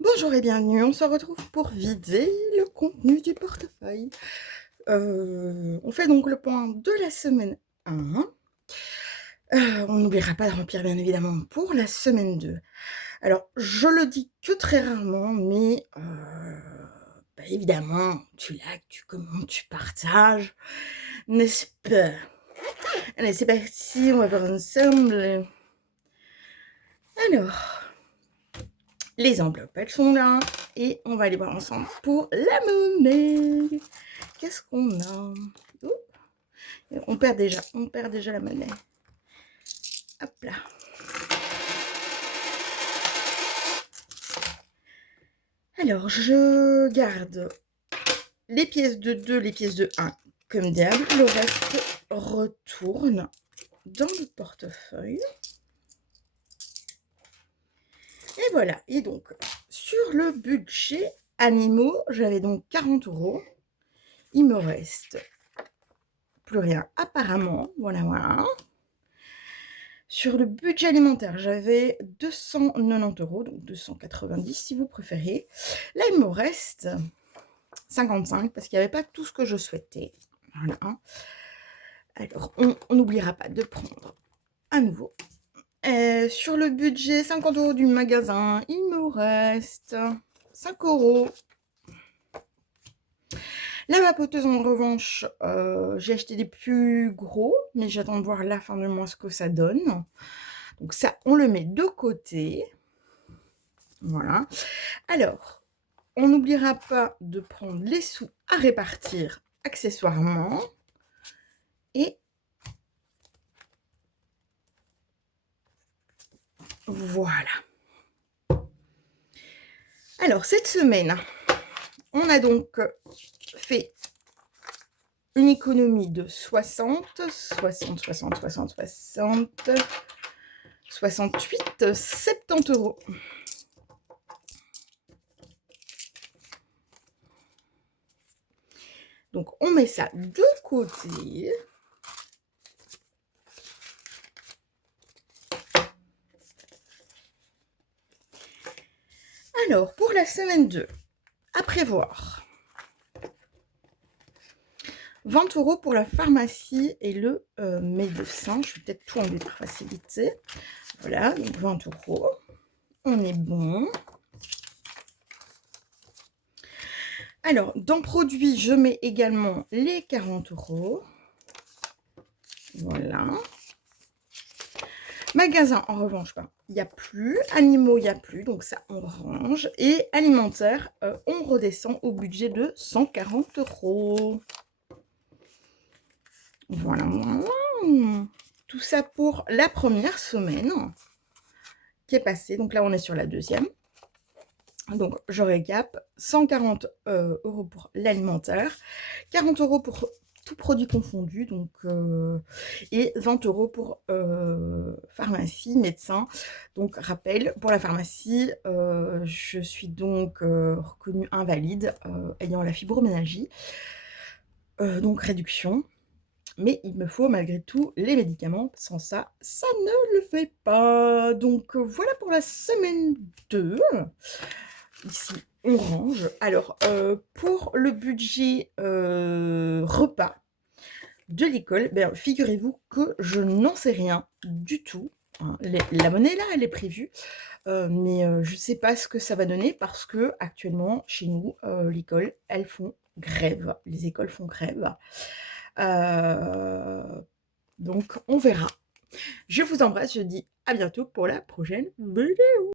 Bonjour et bienvenue, on se retrouve pour vider le contenu du portefeuille. On fait donc le point de la semaine 1. On n'oubliera pas de remplir bien évidemment pour la semaine 2. Alors, je le dis que très rarement, mais évidemment, tu likes, tu commentes, tu partages, n'est-ce pas? Allez, c'est parti, on va voir ensemble. Alors, les enveloppes, elles sont là, et on va aller voir ensemble pour la monnaie. Qu'est-ce qu'on a? Ouh, on perd déjà la monnaie. Hop là. Alors, je garde les pièces de 2, les pièces de 1, comme d'hab. Le reste retourne dans le portefeuille. Et voilà. Et donc, sur le budget animaux, j'avais donc 40 €. Il me reste plus rien apparemment. Voilà, voilà. Sur le budget alimentaire, j'avais 290 €, donc 290 si vous préférez. Là, il me reste 55 parce qu'il n'y avait pas tout ce que je souhaitais. Voilà. Alors, on n'oubliera pas de prendre à nouveau. Sur le budget 50 € du magasin, il me reste 5 €. La vapoteuse, en revanche, j'ai acheté des plus gros, mais j'attends de voir la fin du mois ce que ça donne. Donc ça, on le met de côté. Voilà. Alors, on n'oubliera pas de prendre les sous à répartir accessoirement. Et voilà. Alors, cette semaine, on a donc fait une économie de 68, 70 €. Donc, on met ça de côté. Alors, pour la semaine 2, à prévoir. 20 € pour la pharmacie et le médecin. Je vais peut-être tout enlever pour faciliter. Voilà, donc 20 €. On est bon. Alors, dans produits, je mets également les 40 €. Voilà. Magasin, en revanche, il n'y a plus. Animaux, il n'y a plus. Donc ça, on range. Et alimentaire, on redescend au budget de 140 €. Voilà. Tout ça pour la première semaine qui est passée. Donc là, on est sur la deuxième. Donc, je récap, 140 € pour l'alimentaire, 40 € pour tout produit confondu, donc, et 20 € pour pharmacie, médecin. Donc, rappel, pour la pharmacie, je suis donc reconnue invalide, ayant la fibromyalgie, donc réduction. Mais il me faut malgré tout les médicaments, sans ça, ça ne le fait pas. Donc, voilà pour la semaine 2. Ici, on range. Alors, pour le budget repas de l'école, figurez-vous que je n'en sais rien du tout, hein. La monnaie, là, elle est prévue, mais je ne sais pas ce que ça va donner parce que actuellement, chez nous, l'école, elles font grève. Les écoles font grève. Donc, on verra. Je vous embrasse, je dis à bientôt pour la prochaine vidéo.